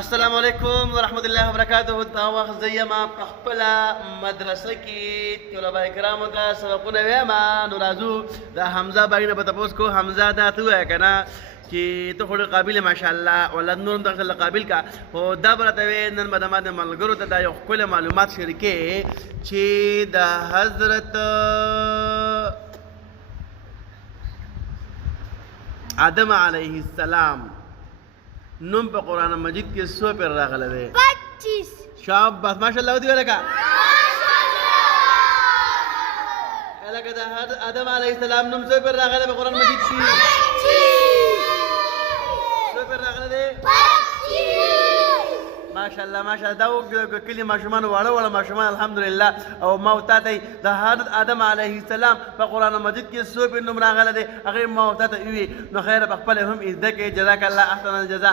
السلام علیکم ورحمۃ اللہ وبرکاتہ. دا وخت زه یم په خپله مدرسه کې طلبه کرامو ته سبقونه ویم. نو راځو د حمزه بھائی نه به تپوس کوو. حمزه دا ته ووایه که نه چې ته خو ډېر قابل یې ماشاءالله، ولد نور هم دغسې قابل کا. خو دا به راته وایې نن به د ما د ملګرو ته دا یو ښکلی معلومات شریکې چې د حضرت آدم علیه السلام نوم په قرآن مجید کې څو پیر راغلی دی؟ 25. شاباس ماشاءالله ودې ویله که لکه د آدم علیه السلام نوم څو پیر راغلی په قرآن مجید کې؟ څو پیر راغلی دی؟ ماشاءالله ماشاءالله. دا کلي ماشومان واړه واړه ماشومان الحمدلله. او ما ورته ته د حضرت آدم علیه السلام په قرآن مجید کې څو پیر نوم راغلی دی هغې ما ورته ته ووي. نو خیر په خپله هم زده کړئ. جزاک الله احسن الجزا.